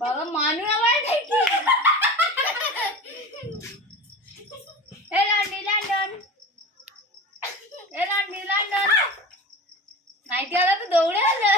বাবা মানু আবার দেখি লন্ডন নাইটিওয়ালা তো দৌড়ে এলো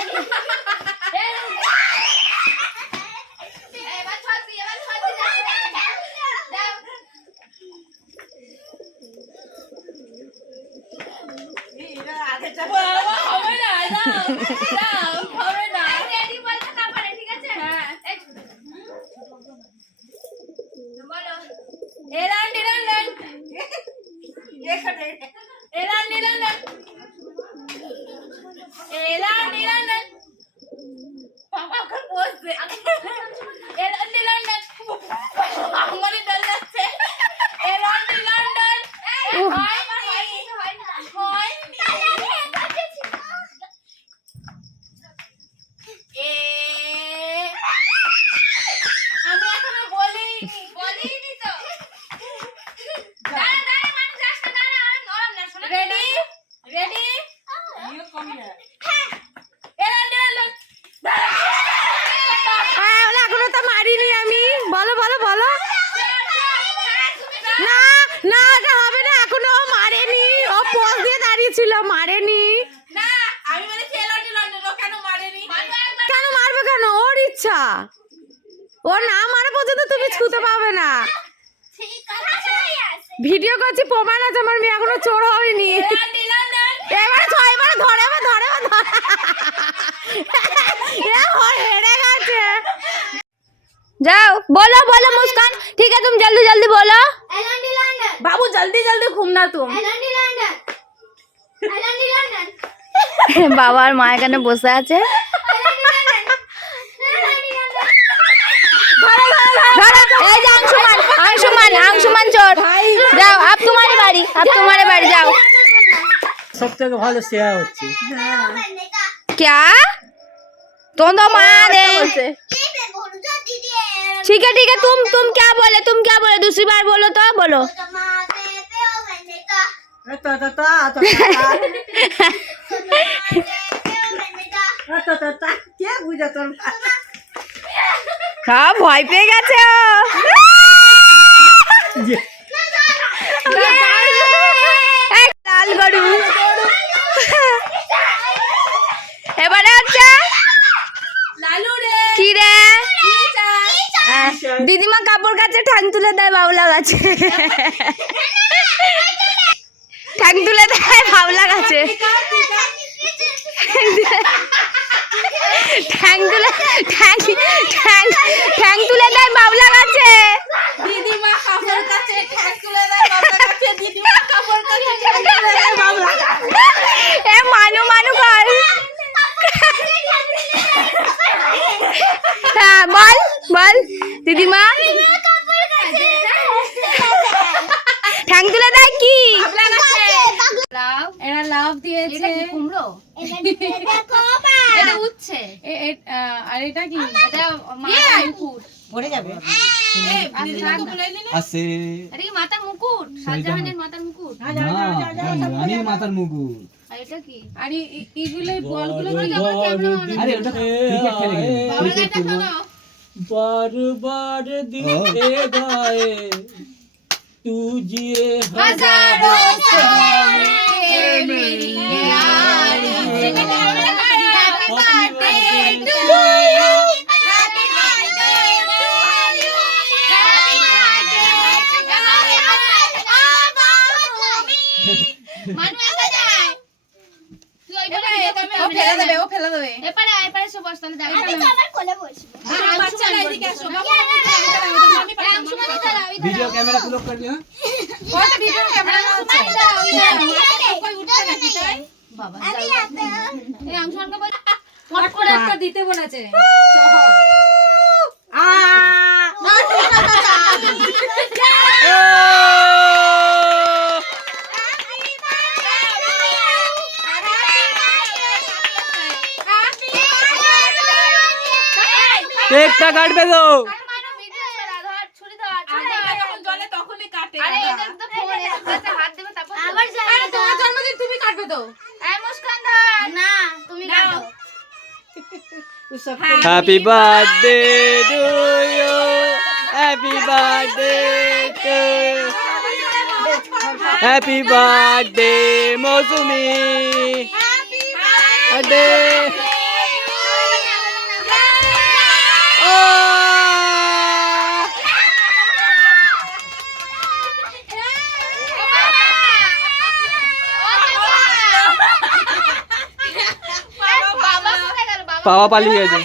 ছিল মারেনি কেন মারবে কেন ওর ইচ্ছা ও না মারা পর্যন্ত তুমি ছুতে পাবে না ভিডিও করছি প্রমাণ আছে আমার মেয়ে এখনো চোর হয়নি এবার ধরে হেরে গেছে जाओ बोलो बोलो मुस्कान ठीक है तुम जल्दी जल्दी बोलो बाबू जल्दी जल्दी घूमना तुम बाबा और माँ एखाने बसे आछे अंशुमान अंशुमान चोर जाओ अब तुम्हारी बारी जाओ सब থেকে ভালো শেয়ার হচ্ছে क्या तुम तो मारे ठीक है तुम क्या बोले दूसरी बार बोलो तो बोलो हाँ भय पे গেছে লাল গরু এবারে হচ্ছে लालू रे কি রে দিদিমা কাপড় কাছে ঠ্যাং তুলে দেয় বাবলা গাছে ঠ্যাং তুলে দেয় বাবলা গাছে ঠ্যাং তুলে দেয় বাবলা গাছে दीदीमा कापड़ काचे ठैक तुले दे बाबा काचे दीदीमा कापड़ काचे ठैक तुले दे बाबा এ মানু কর হ্যাঁ বল দিদিমা ঠ্যাং তুলে দেয় কি এরা লাভ দিয়েছে এটা কি কুমড়ো এটা উচ্ছে আর এটা কি এটা মাথার মুকুট পড়ে যাবে আছে আরে কি মাথার মুকুট শাহজাহানের মাথার মুকুট আমি মাথার মুকুট আর এটা কি আর এইগুলো বলগুলো করে যাবে ক্যামেরা আরে ওটা ক্রিকেট খেলে ক্রিকেট খেলো बार दिखे गाए तुझे हजारों सारे मेरी यारी happy birthday to you happy birthday to you happy birthday मानू ऐसा जाए বস তাহলে যাবি আমি তো আমার কোলে বসবো বাচ্চারা এদিকে আসো বাবা আমি ভিডিও ক্যামেরা পুরো করবি হ্যাঁ ওই তো ভিডিও ক্যামেরা আছে কই উঠতে নাকি তাই বাবা এই অংশমানকে বল ফট করে একটা দিতে বলেছে শহর কেকটা কাটবে তো মারো ভিডিও করা ধর ছুরি ধর যখন জলে তখনই কাটে আরে এদের তো ফোন এর হাত দেবে তারপর আবার আরে তোমার জন্মদিন তুমি কাটবে তো এই মুস্কান ধর না তুমি কাটো happy birthday to you happy birthday to you happy birthday Moushumi birthday বাবা কোথায় গেল বাবা পাওয়া পালিয়ে গেছে